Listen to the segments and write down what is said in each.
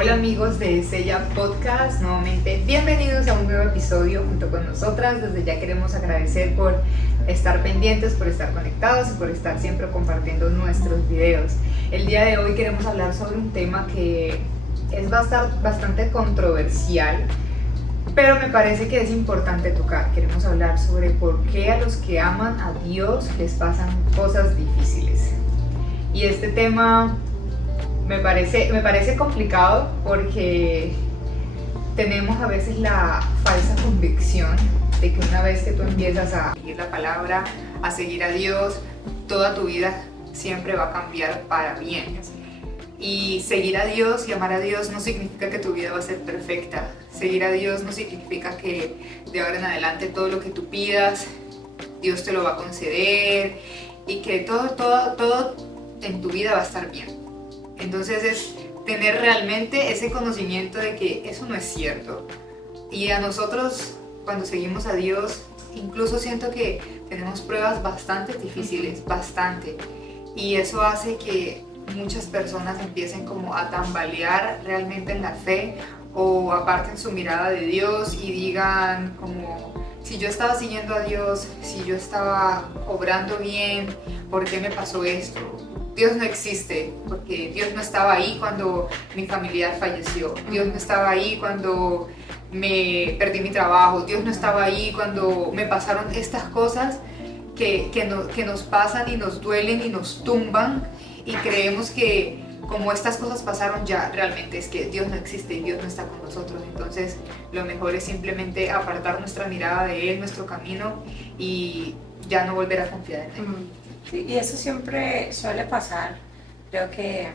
Hola amigos de Sella Podcast, nuevamente bienvenidos a un nuevo episodio junto con nosotras. Desde ya queremos agradecer por estar pendientes, por estar conectados y por estar siempre compartiendo nuestros videos. El día de hoy queremos hablar sobre un tema que es bastante controversial, pero me parece que es importante tocar. Queremos hablar sobre por qué a los que aman a Dios les pasan cosas difíciles. Y este tema me parece complicado porque tenemos a veces la falsa convicción de que una vez que tú empiezas a seguir la palabra, a seguir a Dios, toda tu vida siempre va a cambiar para bien. Y seguir a Dios y amar a Dios no significa que tu vida va a ser perfecta. Seguir a Dios no significa que de ahora en adelante todo lo que tú pidas, Dios te lo va a conceder y que todo en tu vida va a estar bien. Entonces es tener realmente ese conocimiento de que eso no es cierto. Y a nosotros, cuando seguimos a Dios, incluso siento que tenemos pruebas bastante difíciles, bastante. Y eso hace que muchas personas empiecen como a tambalear realmente en la fe o aparten su mirada de Dios y digan como, si yo estaba siguiendo a Dios, si yo estaba obrando bien, ¿por qué me pasó esto? Dios no existe, porque Dios no estaba ahí cuando mi familiar falleció, Dios no estaba ahí cuando me perdí mi trabajo, Dios no estaba ahí cuando me pasaron estas cosas que nos pasan y nos duelen y nos tumban y creemos que como estas cosas pasaron ya realmente es que Dios no existe y Dios no está con nosotros. Entonces lo mejor es simplemente apartar nuestra mirada de Él, nuestro camino y ya no volver a confiar en Él. Sí, y eso siempre suele pasar. Creo que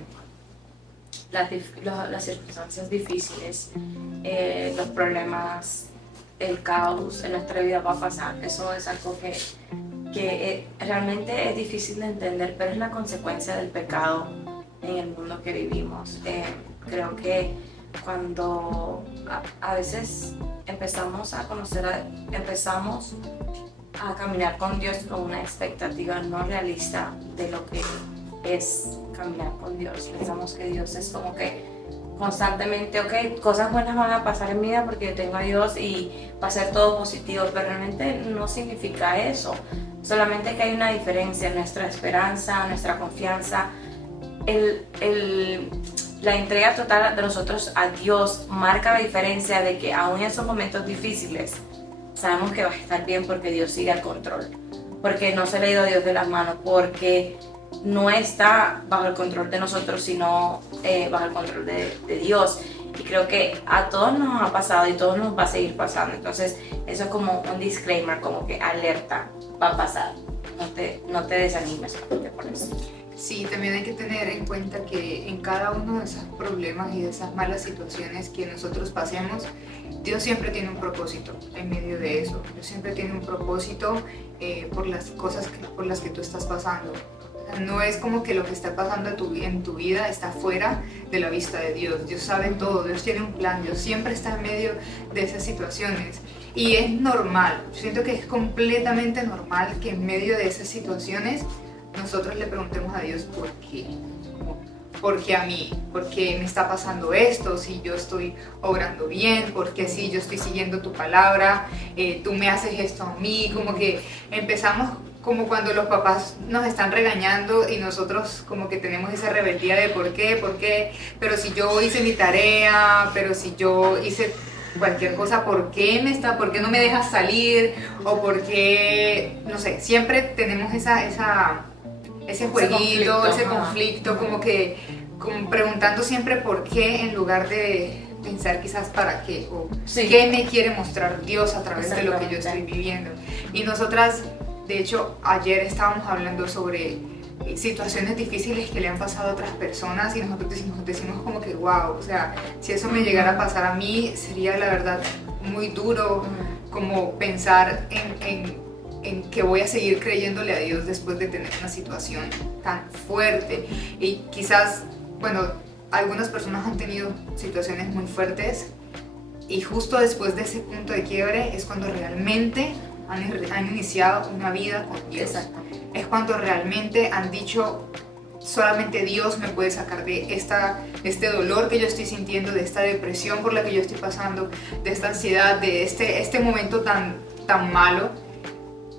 las circunstancias difíciles, los problemas, el caos en nuestra vida va a pasar. Eso es algo que realmente es difícil de entender, pero es la consecuencia del pecado en el mundo que vivimos. Creo que cuando a veces empezamos a caminar con Dios con una expectativa no realista de lo que es caminar con Dios. Pensamos que Dios es como que constantemente, ok, cosas buenas van a pasar en mi vida porque yo tengo a Dios y va a ser todo positivo, pero realmente no significa eso. Solamente que hay una diferencia en nuestra esperanza, nuestra confianza. La entrega total de nosotros a Dios marca la diferencia de que aún en esos momentos difíciles sabemos que va a estar bien porque Dios sigue al control, porque no se le ha ido a Dios de las manos, porque no está bajo el control de nosotros, sino bajo el control de Dios. Y creo que a todos nos ha pasado y todos nos va a seguir pasando. Entonces eso es como un disclaimer, como que alerta, va a pasar, no te desanimes por eso. Sí, también hay que tener en cuenta que en cada uno de esos problemas y de esas malas situaciones que nosotros pasemos, Dios siempre tiene un propósito en medio de eso. Dios siempre tiene un propósito por las cosas por las que tú estás pasando. No es como que lo que está pasando en tu vida está fuera de la vista de Dios. Dios sabe todo, Dios tiene un plan, Dios siempre está en medio de esas situaciones. Y es normal, yo siento que es completamente normal que en medio de esas situaciones nosotros le preguntemos a Dios por qué. ¿Por qué a mí? ¿Por qué me está pasando esto? Si yo estoy obrando bien, ¿por qué si yo estoy siguiendo tu palabra? Tú me haces esto a mí. Como que empezamos como cuando los papás nos están regañando y nosotros como que tenemos esa rebeldía de ¿por qué? Pero si yo hice mi tarea, pero si yo hice cualquier cosa, ¿por qué no me dejas salir? O por qué, no sé, siempre tenemos ese jueguito, ese conflicto, como preguntando siempre por qué en lugar de pensar quizás para qué o qué me quiere mostrar Dios a través de lo que yo estoy viviendo. Y nosotras, de hecho, ayer estábamos hablando sobre situaciones difíciles que le han pasado a otras personas y nosotros decimos como que wow, o sea, si eso me llegara a pasar a mí sería la verdad muy duro como pensar en que voy a seguir creyéndole a Dios después de tener una situación tan fuerte. Y quizás, bueno, algunas personas han tenido situaciones muy fuertes y justo después de ese punto de quiebre es cuando realmente han iniciado una vida con Dios. Exacto. Es cuando realmente han dicho, solamente Dios me puede sacar de este dolor que yo estoy sintiendo, de esta depresión por la que yo estoy pasando, de esta ansiedad, de este momento tan malo.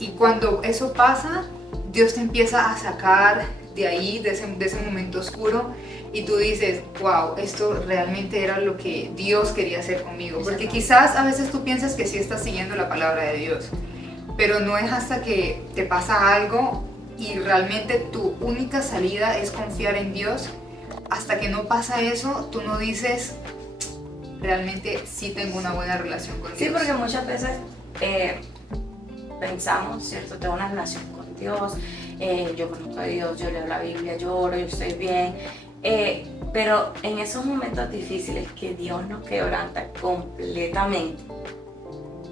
Y cuando eso pasa, Dios te empieza a sacar de ahí, de ese momento oscuro, y tú dices, wow, esto realmente era lo que Dios quería hacer conmigo. Porque quizás a veces tú piensas que sí estás siguiendo la palabra de Dios, pero no es hasta que te pasa algo y realmente tu única salida es confiar en Dios. Hasta que no pasa eso, tú no dices, realmente sí tengo una buena relación con Dios. Sí, porque muchas veces pensamos, ¿cierto? Tengo una relación con Dios, yo conozco a Dios, yo leo la Biblia, yo oro, yo estoy bien. Pero en esos momentos difíciles que Dios nos quebranta completamente,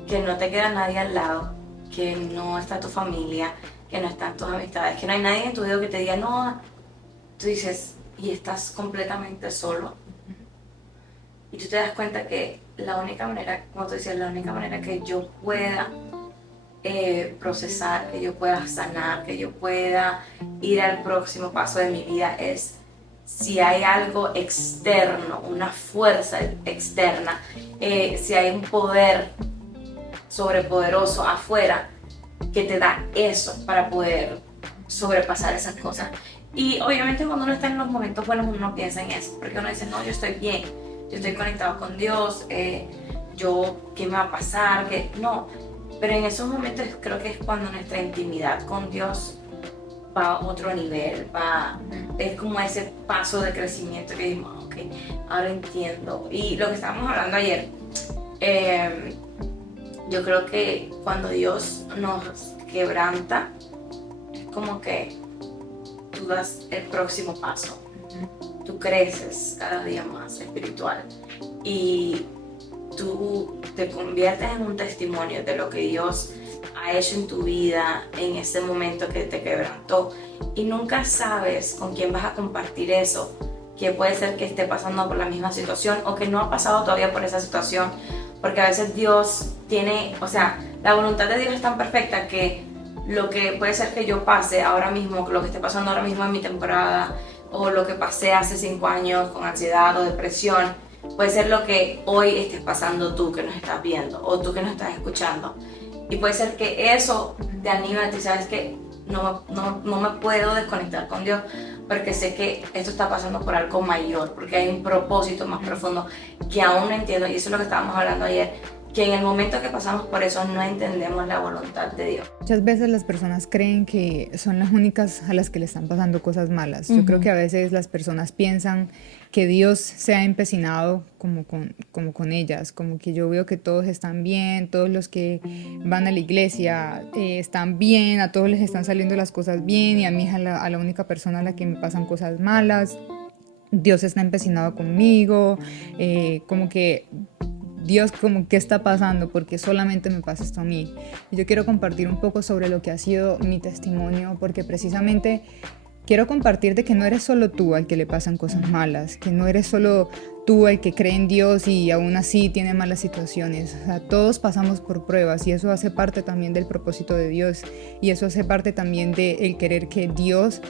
que no te queda nadie al lado, que no está tu familia, que no están tus amistades, que no hay nadie en tu vida que te diga no, tú dices, y estás completamente solo. Y tú te das cuenta que la única manera, como tú decías, la única manera que yo pueda procesar, que yo pueda sanar, que yo pueda ir al próximo paso de mi vida es si hay algo externo, una fuerza externa, si hay un poder sobrepoderoso afuera que te da eso para poder sobrepasar esas cosas. Y obviamente cuando uno está en los momentos buenos uno no piensa en eso, porque uno dice, no, yo estoy bien, yo estoy conectado con Dios, ¿qué me va a pasar? No, pero en esos momentos creo que es cuando nuestra intimidad con Dios va a otro nivel, es como ese paso de crecimiento que dijimos, ok, ahora entiendo. Y lo que estábamos hablando ayer, yo creo que cuando Dios nos quebranta, es como que tú das el próximo paso, tú creces cada día más espiritual y tú te conviertes en un testimonio de lo que Dios ha hecho en tu vida en ese momento que te quebrantó, y nunca sabes con quién vas a compartir eso, que puede ser que esté pasando por la misma situación o que no ha pasado todavía por esa situación, porque a veces Dios tiene, o sea, la voluntad de Dios es tan perfecta que lo que puede ser que yo pase ahora mismo, lo que esté pasando ahora mismo en mi temporada, o lo que pasé hace 5 años con ansiedad o depresión, puede ser lo que hoy estés pasando tú que nos estás viendo o tú que nos estás escuchando. Y puede ser que eso te anime a ti, sabes que no me puedo desconectar con Dios porque sé que esto está pasando por algo mayor, porque hay un propósito más profundo que aún no entiendo. Y eso es lo que estábamos hablando ayer, que en el momento que pasamos por eso no entendemos la voluntad de Dios. Muchas veces las personas creen que son las únicas a las que le están pasando cosas malas. Yo creo que a veces las personas piensan que Dios se ha empecinado como con ellas, como que yo veo que todos están bien, todos los que van a la iglesia están bien, a todos les están saliendo las cosas bien y a mí es a la única persona a la que me pasan cosas malas. Dios está empecinado conmigo, como que Dios, como, ¿qué está pasando? Porque solamente me pasa esto a mí. Y yo quiero compartir un poco sobre lo que ha sido mi testimonio, porque precisamente quiero compartir de que no eres solo tú al que le pasan cosas malas, que no eres solo tú el que cree en Dios y aún así tiene malas situaciones. O sea, todos pasamos por pruebas y eso hace parte también del propósito de Dios y eso hace parte también del querer que Dios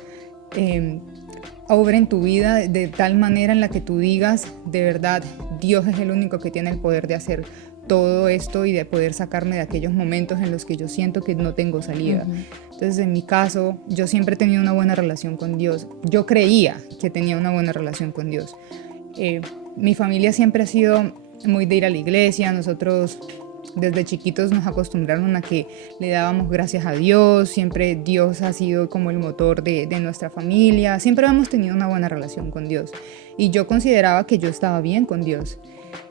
obra en tu vida de tal manera en la que tú digas, de verdad, Dios es el único que tiene el poder de hacer todo esto y de poder sacarme de aquellos momentos en los que yo siento que no tengo salida. Entonces, en mi caso, yo siempre he tenido una buena relación con Dios. Yo creía que tenía una buena relación con Dios. Mi familia siempre ha sido muy de ir a la iglesia. Nosotros desde chiquitos nos acostumbraron a que le dábamos gracias a Dios, siempre Dios ha sido como el motor de nuestra familia, siempre hemos tenido una buena relación con Dios y yo consideraba que yo estaba bien con Dios.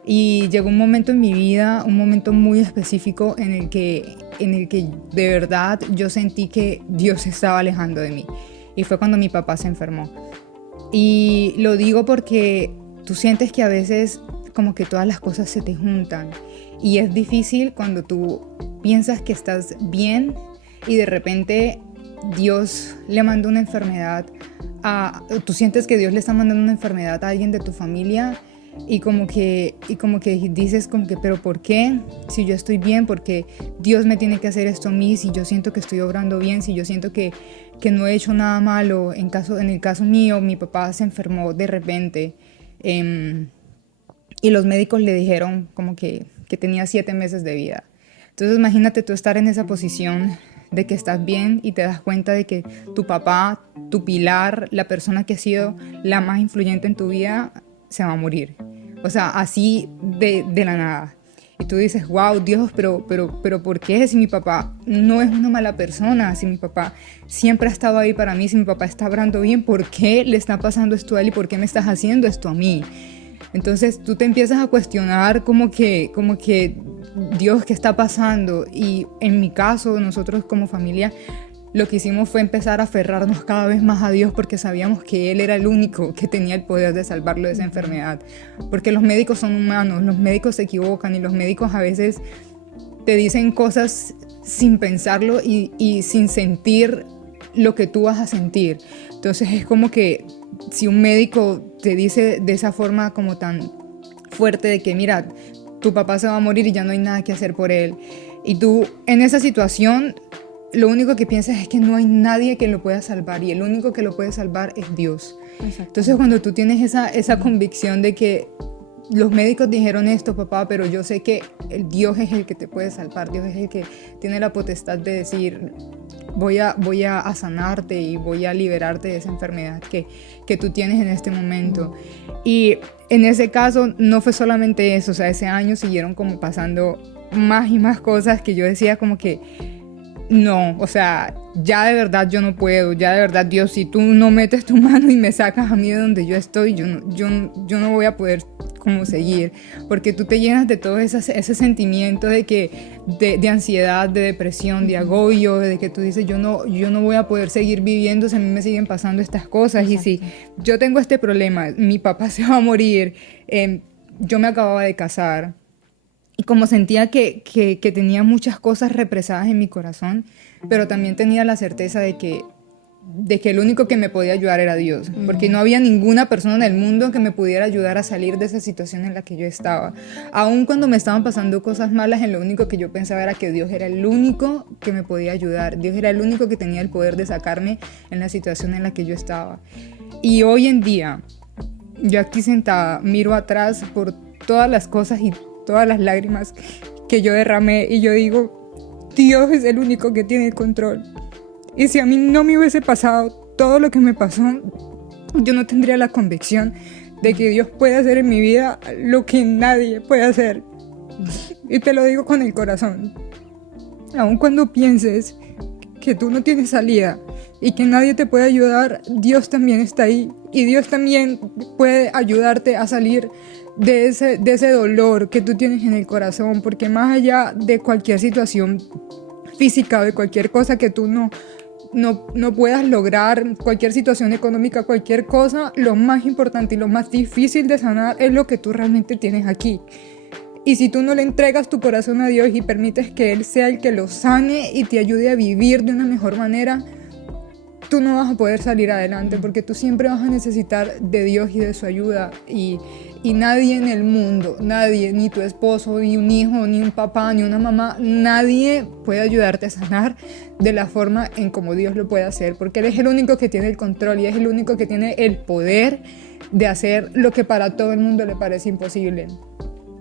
Y llegó un momento en mi vida, un momento muy específico en el que de verdad yo sentí que Dios se estaba alejando de mí y fue cuando mi papá se enfermó. Y lo digo porque tú sientes que a veces como que todas las cosas se te juntan y es difícil cuando tú piensas que estás bien y de repente Dios le manda una enfermedad tú sientes que Dios le está mandando una enfermedad a alguien de tu familia y como que dices como que pero ¿por qué? Si yo estoy bien, ¿por qué Dios me tiene que hacer esto a mí? Si yo siento que estoy obrando bien, si yo siento que no he hecho nada malo. En el caso mío, mi papá se enfermó de repente y los médicos le dijeron como que tenía 7 meses de vida. Entonces imagínate tú estar en esa posición de que estás bien y te das cuenta de que tu papá, tu pilar, la persona que ha sido la más influyente en tu vida, se va a morir. O sea, así de la nada. Y tú dices, wow, Dios, pero ¿por qué? Si mi papá no es una mala persona, si mi papá siempre ha estado ahí para mí, si mi papá está obrando bien, ¿por qué le está pasando esto a él y por qué me estás haciendo esto a mí? Entonces tú te empiezas a cuestionar como que Dios, ¿qué está pasando? Y en mi caso, nosotros como familia, lo que hicimos fue empezar a aferrarnos cada vez más a Dios porque sabíamos que Él era el único que tenía el poder de salvarlo de esa enfermedad. Porque los médicos son humanos, los médicos se equivocan y los médicos a veces te dicen cosas sin pensarlo y sin sentir lo que tú vas a sentir. Entonces es como que si un médico te dice de esa forma como tan fuerte de que mira, tu papá se va a morir y ya no hay nada que hacer por él, y tú en esa situación lo único que piensas es que no hay nadie que lo pueda salvar y el único que lo puede salvar es Dios. Exacto. Entonces cuando tú tienes esa convicción de que los médicos dijeron esto, papá, pero yo sé que el Dios es el que te puede salvar, Dios es el que tiene la potestad de decir voy a sanarte y voy a liberarte de esa enfermedad que tú tienes en este momento. Y en ese caso no fue solamente eso, o sea, ese año siguieron como pasando más y más cosas que yo decía como que no, o sea, ya de verdad yo no puedo, ya de verdad Dios, si tú no metes tu mano y me sacas a mí de donde yo estoy, yo no voy a poder como seguir, porque tú te llenas de todo ese sentimiento de ansiedad, de depresión, de agobio, de que tú dices yo no voy a poder seguir viviendo si a mí me siguen pasando estas cosas. Exacto. Y si yo tengo este problema, mi papá se va a morir, yo me acababa de casar, y como sentía que tenía muchas cosas represadas en mi corazón, pero también tenía la certeza de que el único que me podía ayudar era Dios, porque no había ninguna persona en el mundo que me pudiera ayudar a salir de esa situación en la que yo estaba. Aun cuando me estaban pasando cosas malas, en lo único que yo pensaba era que Dios era el único que me podía ayudar, Dios era el único que tenía el poder de sacarme en la situación en la que yo estaba. Y hoy en día, yo aquí sentada, miro atrás por todas las cosas y todas las lágrimas que yo derramé y yo digo, Dios es el único que tiene el control. Y si a mí no me hubiese pasado todo lo que me pasó, yo no tendría la convicción de que Dios puede hacer en mi vida lo que nadie puede hacer. Y te lo digo con el corazón. Aun cuando pienses que tú no tienes salida y que nadie te puede ayudar, Dios también está ahí. Y Dios también puede ayudarte a salir de ese dolor que tú tienes en el corazón. Porque más allá de cualquier situación física o de cualquier cosa que tú no puedas lograr, cualquier situación económica, cualquier cosa, lo más importante y lo más difícil de sanar es lo que tú realmente tienes aquí. Y si tú no le entregas tu corazón a Dios y permites que Él sea el que lo sane y te ayude a vivir de una mejor manera, tú no vas a poder salir adelante, porque tú siempre vas a necesitar de Dios y de su ayuda. Y nadie en el mundo, nadie, ni tu esposo, ni un hijo, ni un papá, ni una mamá, nadie puede ayudarte a sanar de la forma en como Dios lo puede hacer, porque Él es el único que tiene el control y es el único que tiene el poder de hacer lo que para todo el mundo le parece imposible.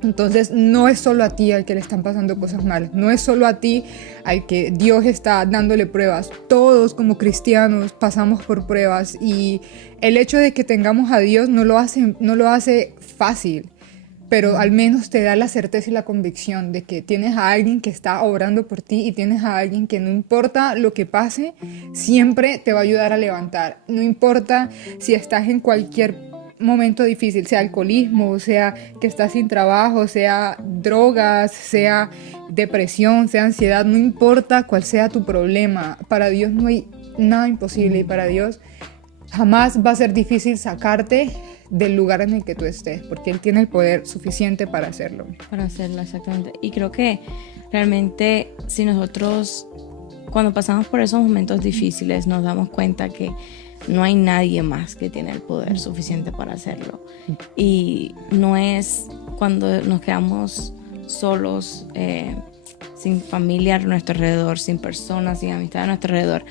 Entonces no es solo a ti al que le están pasando cosas malas, no es solo a ti al que Dios está dándole pruebas. Todos como cristianos pasamos por pruebas y el hecho de que tengamos a Dios no lo hace fácil, pero al menos te da la certeza y la convicción de que tienes a alguien que está obrando por ti y tienes a alguien que no importa lo que pase, siempre te va a ayudar a levantar. No importa si estás en cualquier momento difícil, sea alcoholismo, sea que estás sin trabajo, sea drogas, sea depresión, sea ansiedad, no importa cuál sea tu problema, para Dios no hay nada imposible y para Dios jamás va a ser difícil sacarte del lugar en el que tú estés, porque Él tiene el poder suficiente para hacerlo. Para hacerlo, exactamente. Y creo que realmente si nosotros cuando pasamos por esos momentos difíciles nos damos cuenta que no hay nadie más que tiene el poder suficiente para hacerlo. Y no es cuando nos quedamos solos, sin familia a nuestro alrededor, sin personas, sin amistad a nuestro alrededor.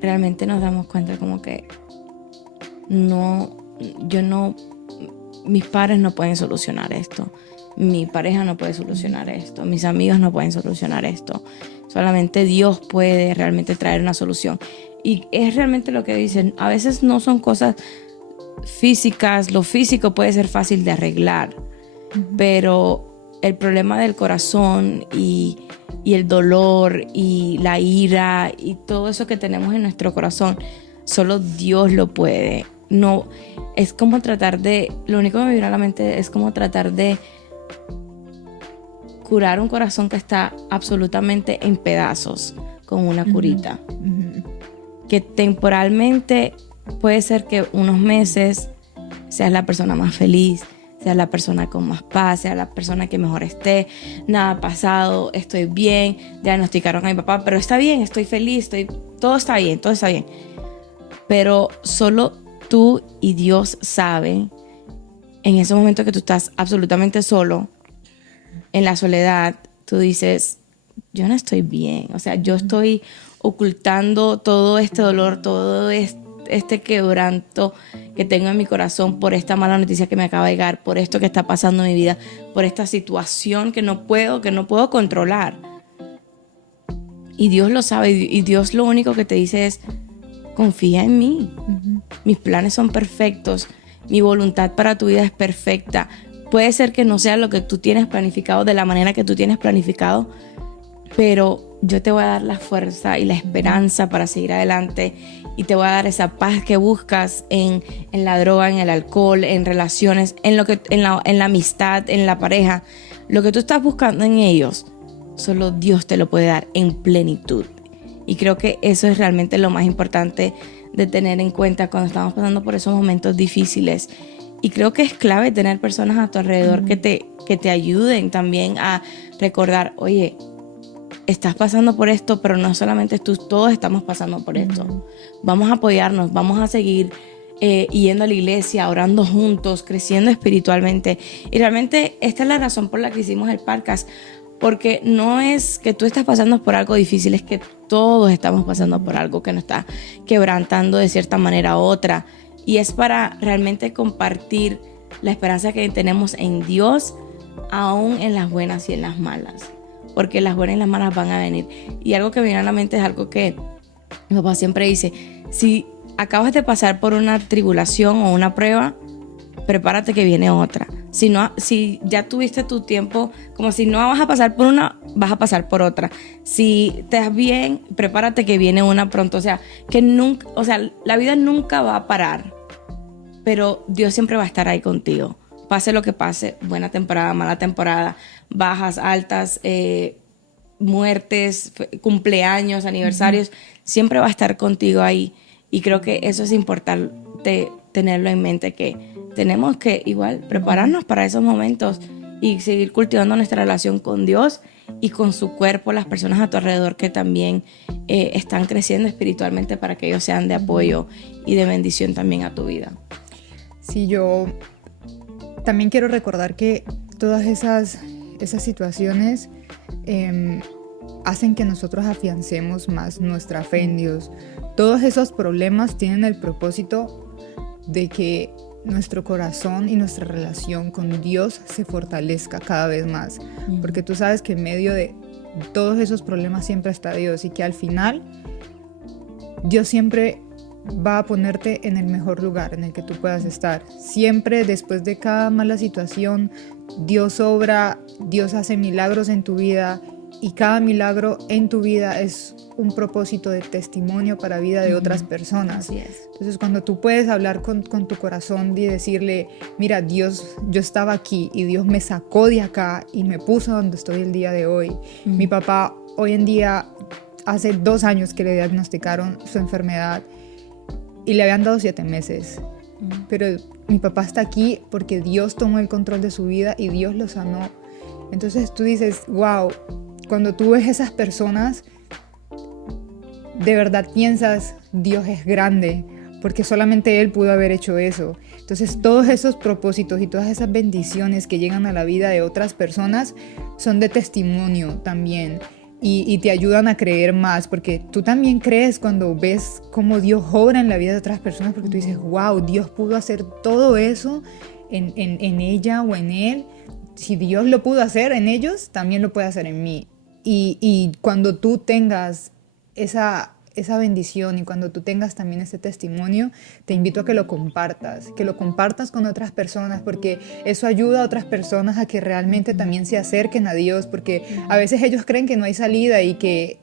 realmente nos damos cuenta como que mis padres no pueden solucionar esto, mi pareja no puede solucionar esto, mis amigos no pueden solucionar esto, solamente Dios puede realmente traer una solución. Y es realmente lo que dicen, a veces no son cosas físicas, lo físico puede ser fácil de arreglar, pero el problema del corazón y el dolor y la ira y todo eso que tenemos en nuestro corazón, solo Dios lo puede. No, es como tratar de, lo único que me vino a la mente es como tratar de curar un corazón que está absolutamente en pedazos con una curita. Que temporalmente puede ser que unos meses seas la persona más feliz, seas la persona con más paz, seas la persona que mejor esté, nada ha pasado, estoy bien, diagnosticaron a mi papá, pero está bien, estoy feliz, todo está bien. Pero solo tú y Dios saben, en ese momento que tú estás absolutamente solo, en la soledad, tú dices, yo no estoy bien, o sea, yo estoy ocultando todo este dolor, todo este quebranto que tengo en mi corazón por esta mala noticia que me acaba de llegar, por esto que está pasando en mi vida, por esta situación que no puedo controlar. Y Dios lo sabe, y Dios lo único que te dice es, confía en mí. Mis planes son perfectos, mi voluntad para tu vida es perfecta. Puede ser que no sea lo que tú tienes planificado de la manera que tú tienes planificado, pero yo te voy a dar la fuerza y la esperanza para seguir adelante, y te voy a dar esa paz que buscas en la droga, en el alcohol, en relaciones, en la amistad, en la pareja. Lo que tú estás buscando en ellos, solo Dios te lo puede dar en plenitud. Y creo que eso es realmente lo más importante de tener en cuenta cuando estamos pasando por esos momentos difíciles. Y creo que es clave tener personas a tu alrededor que te ayuden también a recordar, oye, estás pasando por esto, pero no solamente tú, todos estamos pasando por esto. Vamos a apoyarnos, vamos a seguir yendo a la iglesia, orando juntos, creciendo espiritualmente. Y realmente esta es la razón por la que hicimos el podcast, porque no es que tú estás pasando por algo difícil, es que todos estamos pasando por algo que nos está quebrantando de cierta manera u otra. Y es para realmente compartir la esperanza que tenemos en Dios, aún en las buenas y en las malas. Porque las buenas y las malas van a venir. Y algo que me viene a la mente es algo que mi papá siempre dice: si acabas de pasar por una tribulación o una prueba, prepárate que viene otra. Si ya tuviste tu tiempo, como si no vas a pasar por una, vas a pasar por otra. Si te das bien, prepárate que viene una pronto. O sea, la vida nunca va a parar, pero Dios siempre va a estar ahí contigo. Pase lo que pase, buena temporada, mala temporada, bajas, altas, muertes, cumpleaños, aniversarios, siempre va a estar contigo ahí. Y creo que eso es importante tenerlo en mente, que tenemos que igual prepararnos para esos momentos y seguir cultivando nuestra relación con Dios y con su cuerpo, las personas a tu alrededor que también están creciendo espiritualmente, para que ellos sean de apoyo y de bendición también a tu vida. Sí, yo también quiero recordar que todas esas situaciones hacen que nosotros afiancemos más nuestra fe en Dios. Todos esos problemas tienen el propósito de que nuestro corazón y nuestra relación con Dios se fortalezca cada vez más. Porque tú sabes que en medio de todos esos problemas siempre está Dios, y que al final Dios siempre va a ponerte en el mejor lugar en el que tú puedas estar. Siempre, después de cada mala situación, Dios obra, Dios hace milagros en tu vida, y cada milagro en tu vida es un propósito de testimonio para la vida de otras personas. Así es. Entonces, cuando tú puedes hablar con tu corazón y decirle: mira, Dios, yo estaba aquí y Dios me sacó de acá y me puso donde estoy el día de hoy. Mi papá hoy en día, hace 2 años que le diagnosticaron su enfermedad y le habían dado 7 meses. Pero mi papá está aquí porque Dios tomó el control de su vida y Dios lo sanó. Entonces tú dices, wow, cuando tú ves esas personas, de verdad piensas, Dios es grande, porque solamente Él pudo haber hecho eso. Entonces todos esos propósitos y todas esas bendiciones que llegan a la vida de otras personas son de testimonio también. y te ayudan a creer más, porque tú también crees cuando ves cómo Dios obra en la vida de otras personas, porque tú dices, wow, Dios pudo hacer todo eso en ella o en él. Si Dios lo pudo hacer en ellos, también lo puede hacer en mí. Y cuando tú tengas esa bendición y cuando tú tengas también ese testimonio, te invito a que lo compartas con otras personas, porque eso ayuda a otras personas a que realmente también se acerquen a Dios, porque a veces ellos creen que no hay salida y que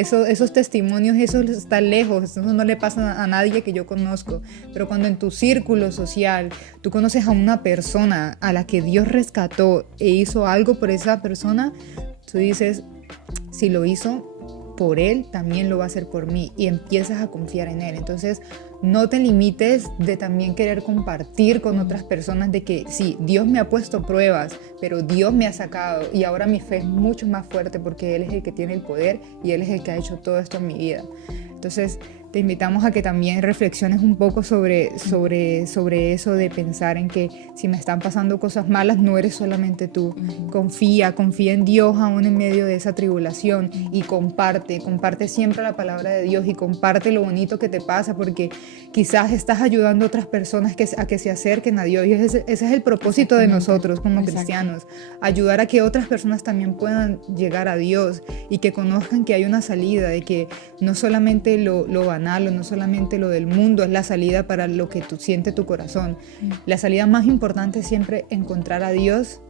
esos testimonios, eso está lejos, eso no le pasa a nadie que yo conozco. Pero cuando en tu círculo social tú conoces a una persona a la que Dios rescató e hizo algo por esa persona, tú dices, si lo hizo por él, también lo va a hacer por mí, y empiezas a confiar en él. Entonces no te limites de también querer compartir con otras personas de que sí, Dios me ha puesto pruebas, pero Dios me ha sacado y ahora mi fe es mucho más fuerte porque Él es el que tiene el poder y Él es el que ha hecho todo esto en mi vida. Entonces te invitamos a que también reflexiones un poco sobre eso de pensar en que si me están pasando cosas malas, no eres solamente tú. Confía en Dios aún en medio de esa tribulación y comparte siempre la palabra de Dios y comparte lo bonito que te pasa, porque quizás estás ayudando a otras personas a que se acerquen a Dios, y ese es el propósito de nosotros como cristianos, ayudar a que otras personas también puedan llegar a Dios y que conozcan que hay una salida, de que no solamente lo banal o no solamente lo del mundo es la salida para lo que tú siente tu corazón. La salida más importante es siempre encontrar a Dios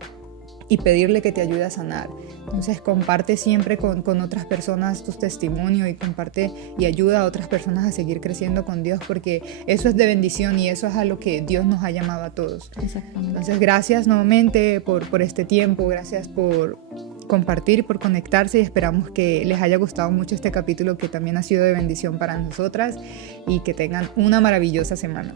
y pedirle que te ayude a sanar. Entonces comparte siempre con otras personas tus testimonios y comparte y ayuda a otras personas a seguir creciendo con Dios, porque eso es de bendición y eso es a lo que Dios nos ha llamado a todos. Exactamente. Entonces gracias nuevamente por este tiempo, gracias por compartir y por conectarse, y esperamos que les haya gustado mucho este capítulo que también ha sido de bendición para nosotras, y que tengan una maravillosa semana.